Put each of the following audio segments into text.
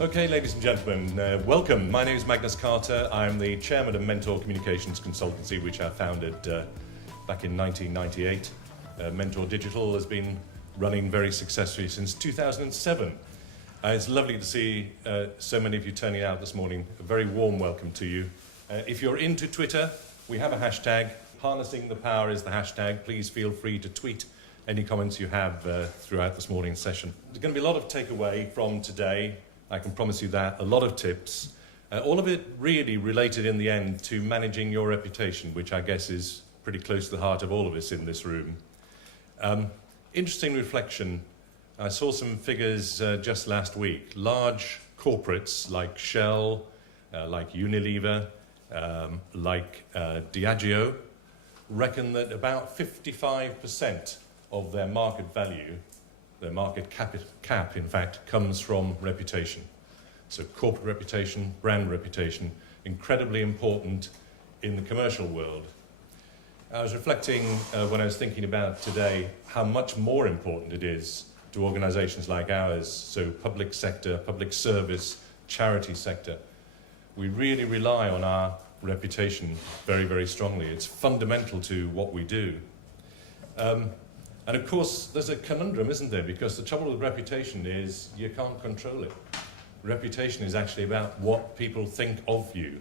Okay, ladies and gentlemen, welcome. My name is Magnus. I'm the chairman of Mentor Communications Consultancy, which I founded back in 1998. Mentor Digital has been running very successfully since 2007. It's lovely to see so many of you turning out this morning. A very warm welcome to you. If you're into Twitter, we have a hashtag. Harnessing the Power is the hashtag. Please feel free to tweet any comments you have throughout this morning's session. There's going to be a lot of takeaway from today. I can promise you that. A lot of tips. All of it really related in the end to managing your reputation, which I guess is pretty close to the heart of all of us in this room. Interesting reflection. I saw some figures just last week. Large corporates like Shell, like Unilever, like Diageo, reckon that about 55% of their market value, their market cap, in fact, comes from reputation. So corporate reputation, brand reputation, incredibly important in the commercial world. I was reflecting when I was thinking about today how much more important it is to organizations like ours, so public sector, public service, charity sector. We really rely on our reputation very, very strongly. It's fundamental to what we do. And of course, there's a conundrum, isn't there? Because the trouble with reputation is you can't control it. Reputation is actually about what people think of you.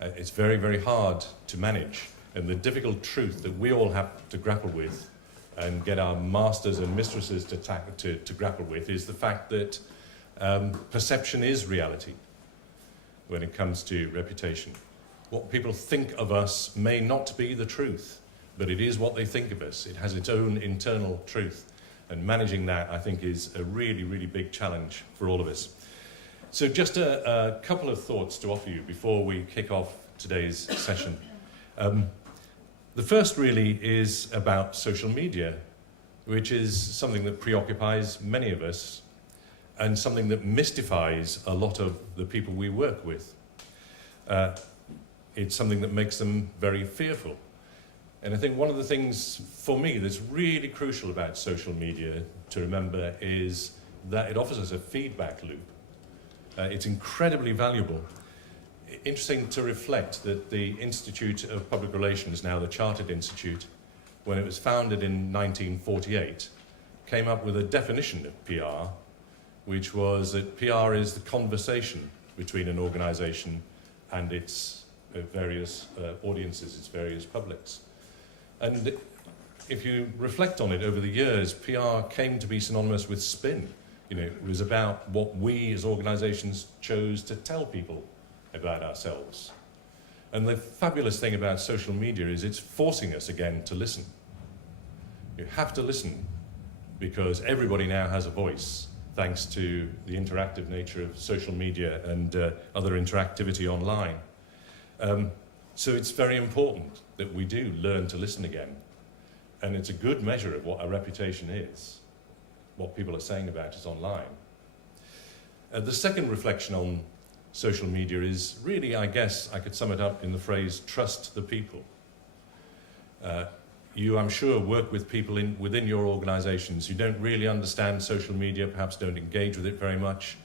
It's very, very hard to manage. And the difficult truth that we all have to grapple with and get our masters and mistresses to grapple with is the fact that perception is reality when it comes to reputation. What people think of us may not be the truth, but it is what they think of us. It has its own internal truth. And managing that, I think, is a really, really big challenge for all of us. So just a couple of thoughts to offer you before we kick off today's session. The first really is about social media, which is something that preoccupies many of us and something that mystifies a lot of the people we work with. It's something that makes them very fearful. And I think one of the things for me that's really crucial about social media to remember is that it offers us a feedback loop. It's incredibly valuable. Interesting to reflect that the Institute of Public Relations, now the Chartered Institute, when it was founded in 1948, came up with a definition of PR, which was that PR is the conversation between an organization and its various audiences, its various publics. And if you reflect on it over the years, PR came to be synonymous with spin. You know, it was about what we as organizations chose to tell people about ourselves. And the fabulous thing about social media is it's forcing us again to listen. You have to listen because everybody now has a voice thanks to the interactive nature of social media and other interactivity online. So it's very important that we do learn to listen again. And it's a good measure of what our reputation is, what people are saying about us online. The second reflection on social media is really, I guess, I could sum it up in the phrase, trust the people. You, I'm sure, work with people within your organizations who don't really understand social media, perhaps don't engage with it very much,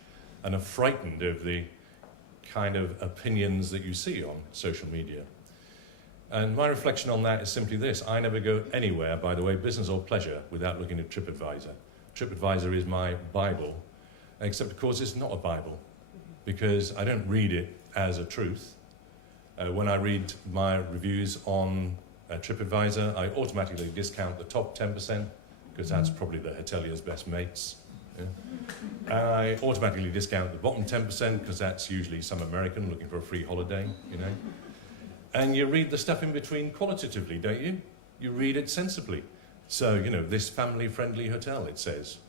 and are frightened of the kind of opinions that you see on social media. And my reflection on that is simply this. I never go anywhere, by the way, business or pleasure, without looking at TripAdvisor. TripAdvisor is my Bible, except of course it's not a Bible, because I don't read it as a truth. When I read my reviews on TripAdvisor, I automatically discount the top 10%, because that's probably the hotelier's best mates. Yeah. And I automatically discount the bottom 10%, because that's usually some American looking for a free holiday, you know. And you read the stuff in between qualitatively, don't you? You read it sensibly. So, you know, this family-friendly hotel, it says.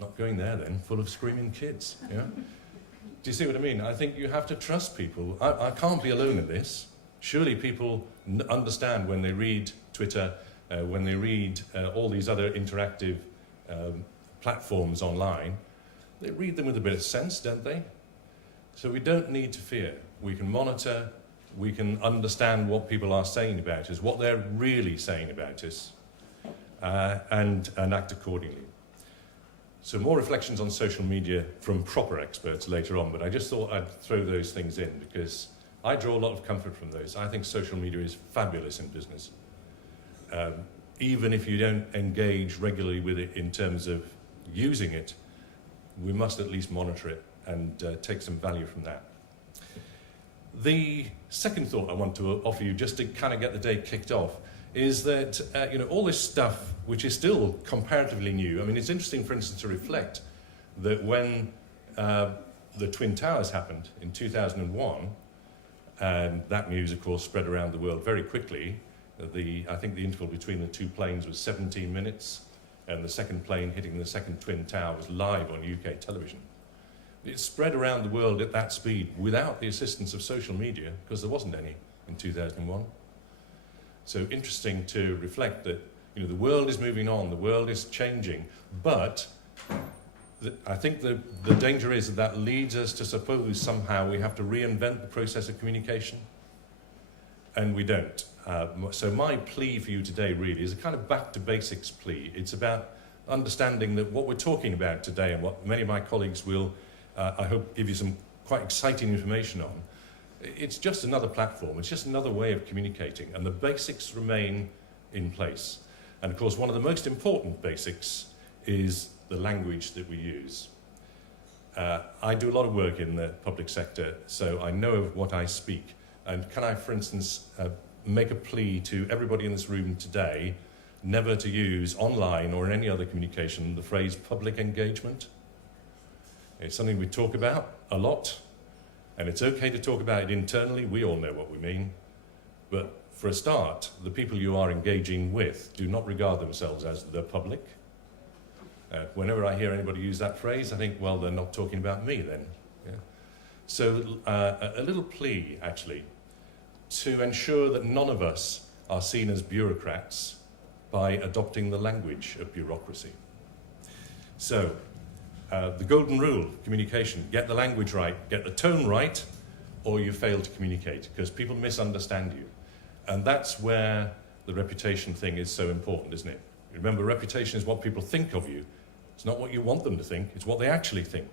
Not going there then, full of screaming kids, yeah? Do you see what I mean? I think you have to trust people. I can't be alone in this. Surely people understand when they read Twitter, when they read all these other interactive platforms online, they read them with a bit of sense, don't they? So we don't need to fear. We can monitor, we can understand what people are saying about us, what they're really saying about us, and act accordingly. So more reflections on social media from proper experts later on, but I just thought I'd throw those things in because I draw a lot of comfort from those. I think social media is fabulous in business. Even if you don't engage regularly with it in terms of using it, we must at least monitor it and take some value from that. The second thought I want to offer you, just to kind of get the day kicked off, is that all this stuff, which is still comparatively new. I mean, it's interesting, for instance, to reflect that when the Twin Towers happened in 2001, and that news, of course, spread around the world very quickly. I think the interval between the two planes was 17 minutes, and the second plane hitting the second Twin Tower was live on UK television. It spread around the world at that speed without the assistance of social media, because there wasn't any in 2001. So interesting to reflect that the world is moving on, the world is changing, but I think the danger is that leads us to suppose somehow we have to reinvent the process of communication, and we don't. So my plea for you today really is a kind of back to basics plea. It's about understanding that what we're talking about today and what many of my colleagues will, I hope, give you some quite exciting information on. It's just another platform, it's just another way of communicating, and the basics remain in place. And of course, one of the most important basics is the language that we use. I do a lot of work in the public sector, so I know of what I speak. And can I, for instance, make a plea to everybody in this room today never to use online or in any other communication the phrase public engagement? It's something we talk about a lot, and it's okay to talk about it internally. We all know what we mean. But for a start, the people you are engaging with do not regard themselves as the public. Whenever I hear anybody use that phrase, I think, well, they're not talking about me then. Yeah. So a little plea, actually, to ensure that none of us are seen as bureaucrats by adopting the language of bureaucracy. So, the golden rule of communication: get the language right, get the tone right, or you fail to communicate, because people misunderstand you. And that's where the reputation thing is so important, isn't it? Remember, reputation is what people think of you. It's not what you want them to think, it's what they actually think.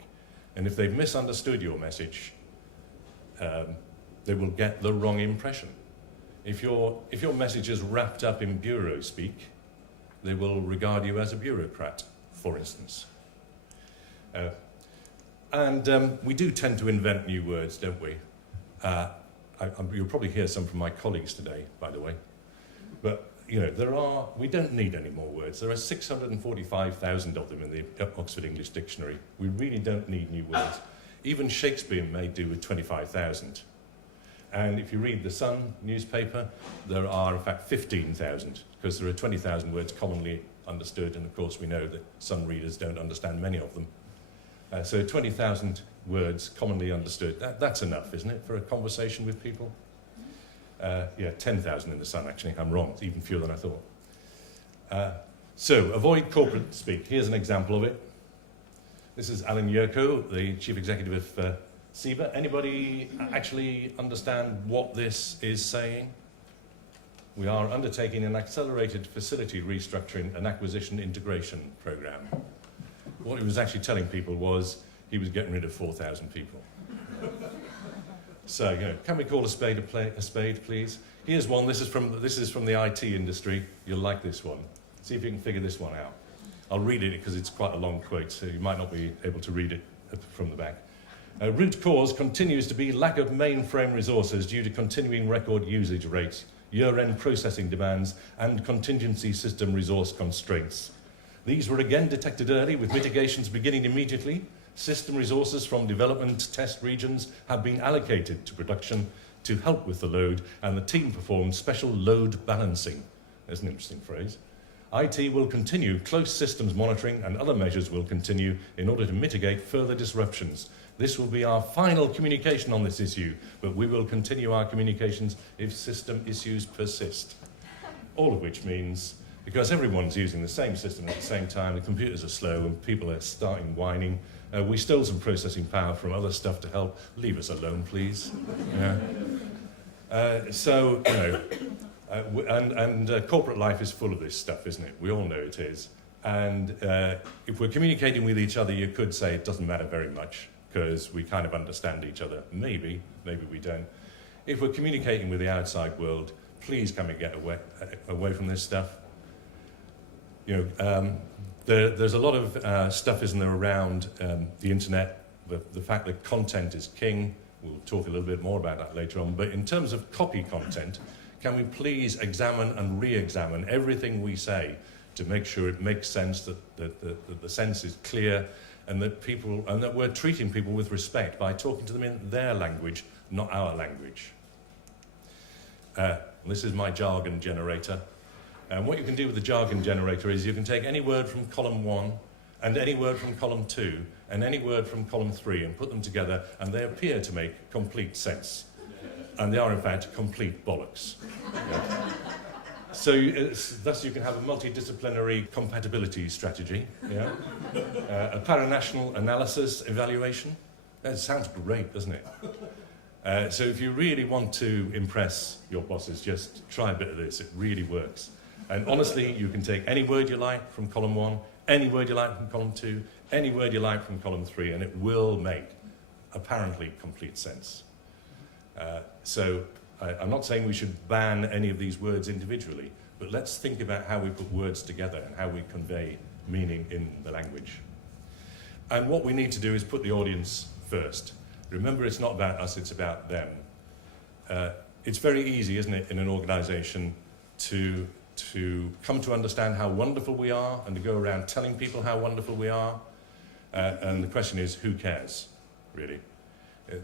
And if they've misunderstood your message, they will get the wrong impression. If your message is wrapped up in bureau speak, they will regard you as a bureaucrat, for instance. We do tend to invent new words, don't we? You'll probably hear some from my colleagues today, by the way. But we don't need any more words. There are 645,000 of them in the Oxford English Dictionary. We really don't need new words. Even Shakespeare may do with 25,000. And if you read the Sun newspaper, there are in fact 15,000, because there are 20,000 words commonly understood, and of course we know that Sun readers don't understand many of them. So 20,000 words commonly understood, that's enough, isn't it, for a conversation with people? 10,000 in the Sun, actually. I'm wrong. It's even fewer than I thought. So, avoid corporate speak. Here's an example of it. This is Alan Yurko, the Chief Executive of SEBA. Anybody actually understand what this is saying? We are undertaking an accelerated facility restructuring and acquisition integration program. What he was actually telling people was he was getting rid of 4,000 people. So, can we call a spade a spade, please? Here's one. This is from the IT industry. You'll like this one. See if you can figure this one out. I'll read it because it's quite a long quote, so you might not be able to read it from the back. Root cause continues to be lack of mainframe resources due to continuing record usage rates, year-end processing demands, and contingency system resource constraints. These were again detected early, with mitigations beginning immediately. System resources from development test regions have been allocated to production to help with the load, and the team performed special load balancing. That's an interesting phrase. IT will continue close systems monitoring, and other measures will continue in order to mitigate further disruptions. This will be our final communication on this issue, but we will continue our communications if system issues persist. All of which means, because everyone's using the same system at the same time, the computers are slow and people are starting whining, we stole some processing power from other stuff to help. Leave us alone, please. Yeah. Corporate life is full of this stuff, isn't it? We all know it is. And if we're communicating with each other, you could say it doesn't matter very much because we kind of understand each other. Maybe we don't. If we're communicating with the outside world, please come and get away from this stuff. You know, there's a lot of stuff, isn't there, around the internet, the fact that content is king. We'll talk a little bit more about that later on. But in terms of copy content, can we please examine and re-examine everything we say to make sure it makes sense, that the sense is clear, and that we're treating people with respect by talking to them in their language, not our language. This is my jargon generator. And what you can do with the jargon generator is you can take any word from column 1 and any word from column 2 and any word from column 3 and put them together, and they appear to make complete sense. And they are, in fact, complete bollocks. Yeah. So thus you can have a multidisciplinary compatibility strategy, yeah? A paranational analysis evaluation. That sounds great, doesn't it? So if you really want to impress your bosses, just try a bit of this. It really works. And honestly, you can take any word you like from column 1, any word you like from column 2, any word you like from column 3, and it will make apparently complete sense. So I'm not saying we should ban any of these words individually, but let's think about how we put words together and how we convey meaning in the language. And what we need to do is put the audience first. Remember, it's not about us, it's about them. It's very easy, isn't it, in an organization to come to understand how wonderful we are and to go around telling people how wonderful we are. And the question is, who cares, really?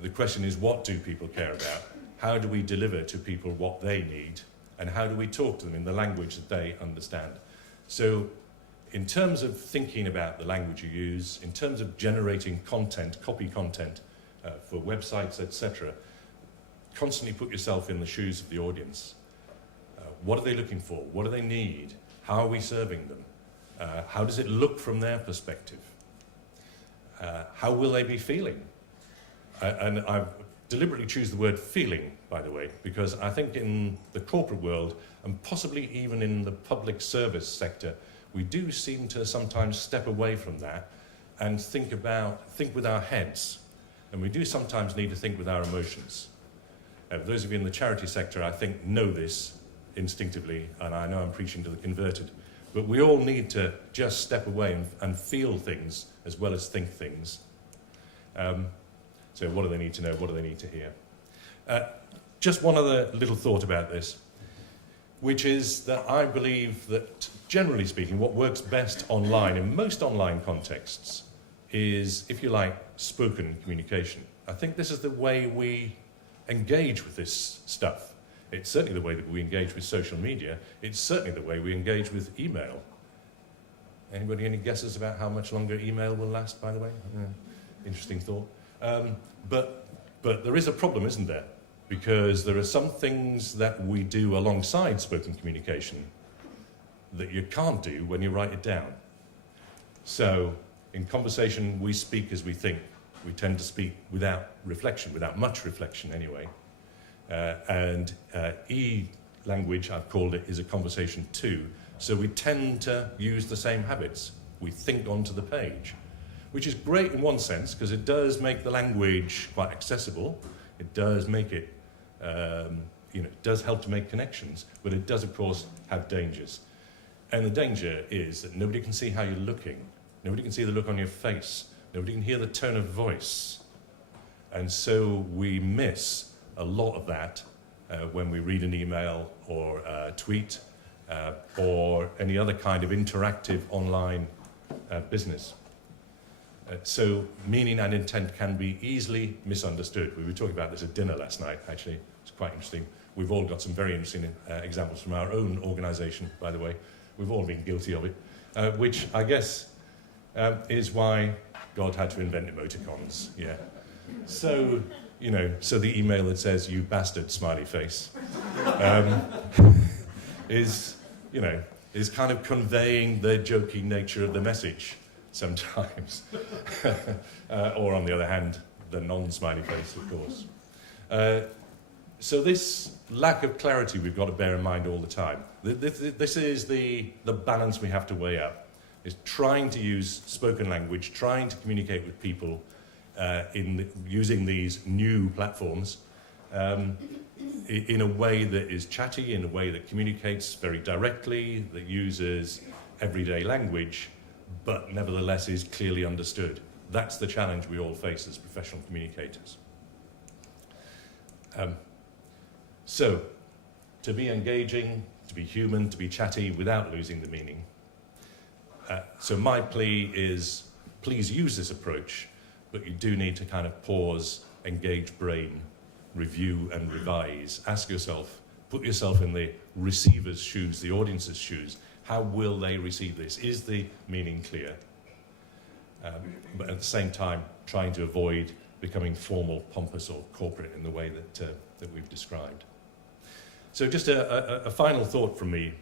The question is, what do people care about? How do we deliver to people what they need? And how do we talk to them in the language that they understand? So in terms of thinking about the language you use, in terms of generating content, copy content for websites, etc., constantly put yourself in the shoes of the audience. What are they looking for? What do they need? How are we serving them? How does it look from their perspective? How will they be feeling? And I deliberately choose the word feeling, by the way, because I think in the corporate world, and possibly even in the public service sector, we do seem to sometimes step away from that and think with our heads. And we do sometimes need to think with our emotions. Those of you in the charity sector, I think, know this instinctively, and I know I'm preaching to the converted. But we all need to just step away and feel things as well as think things. So what do they need to know? What do they need to hear? Just one other little thought about this, which is that I believe that, generally speaking, what works best online, in most online contexts, is, if you like, spoken communication. I think this is the way we engage with this stuff. It's certainly the way that we engage with social media. It's certainly the way we engage with email. Anybody any guesses about how much longer email will last, by the way? Interesting thought. But there is a problem, isn't there? Because there are some things that we do alongside spoken communication that you can't do when you write it down. So in conversation, we speak as we think. We tend to speak without reflection, without much reflection anyway. And e-language, I've called it, is a conversation too. So we tend to use the same habits. We think onto the page, which is great in one sense, because it does make the language quite accessible. It does make it, it does help to make connections, but it does, of course, have dangers. And the danger is that nobody can see how you're looking. Nobody can see the look on your face. Nobody can hear the tone of voice. And so we miss a lot of that when we read an email or a tweet or any other kind of interactive online business. So meaning and intent can be easily misunderstood. We were talking about this at dinner last night, actually. It's quite interesting. We've all got some very interesting examples from our own organisation, by the way. We've all been guilty of it, which I guess is why God had to invent emoticons, yeah. So, so the email that says, "You bastard," smiley face, is kind of conveying the jokey nature of the message sometimes. Or on the other hand, the non-smiley face, of course. So this lack of clarity we've got to bear in mind all the time. This is the balance we have to weigh up. is trying to use spoken language, trying to communicate with people using these new platforms in a way that is chatty, in a way that communicates very directly, that uses everyday language, but nevertheless is clearly understood. That's the challenge we all face as professional communicators. So, to be engaging, to be human, to be chatty without losing the meaning. So my plea is, please use this approach, but you do need to kind of pause, engage brain, review and revise. Ask yourself, put yourself in the receiver's shoes, the audience's shoes. How will they receive this? Is the meaning clear? But at the same time, trying to avoid becoming formal, pompous or corporate in the way that we've described. So just a final thought from me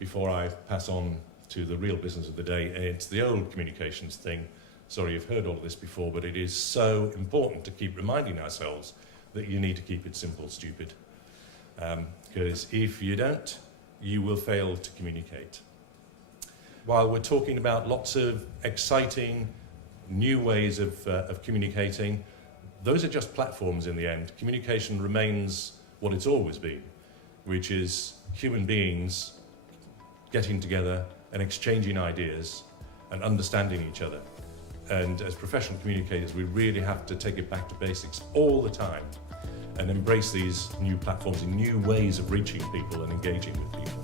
before I pass on to the real business of the day. It's the old communications thing. Sorry, you've heard all of this before, but it is so important to keep reminding ourselves that you need to keep it simple, stupid. Because if you don't, you will fail to communicate. While we're talking about lots of exciting new ways of communicating, those are just platforms in the end. Communication remains what it's always been, which is human beings getting together and exchanging ideas and understanding each other. And as professional communicators, we really have to take it back to basics all the time and embrace these new platforms and new ways of reaching people and engaging with people.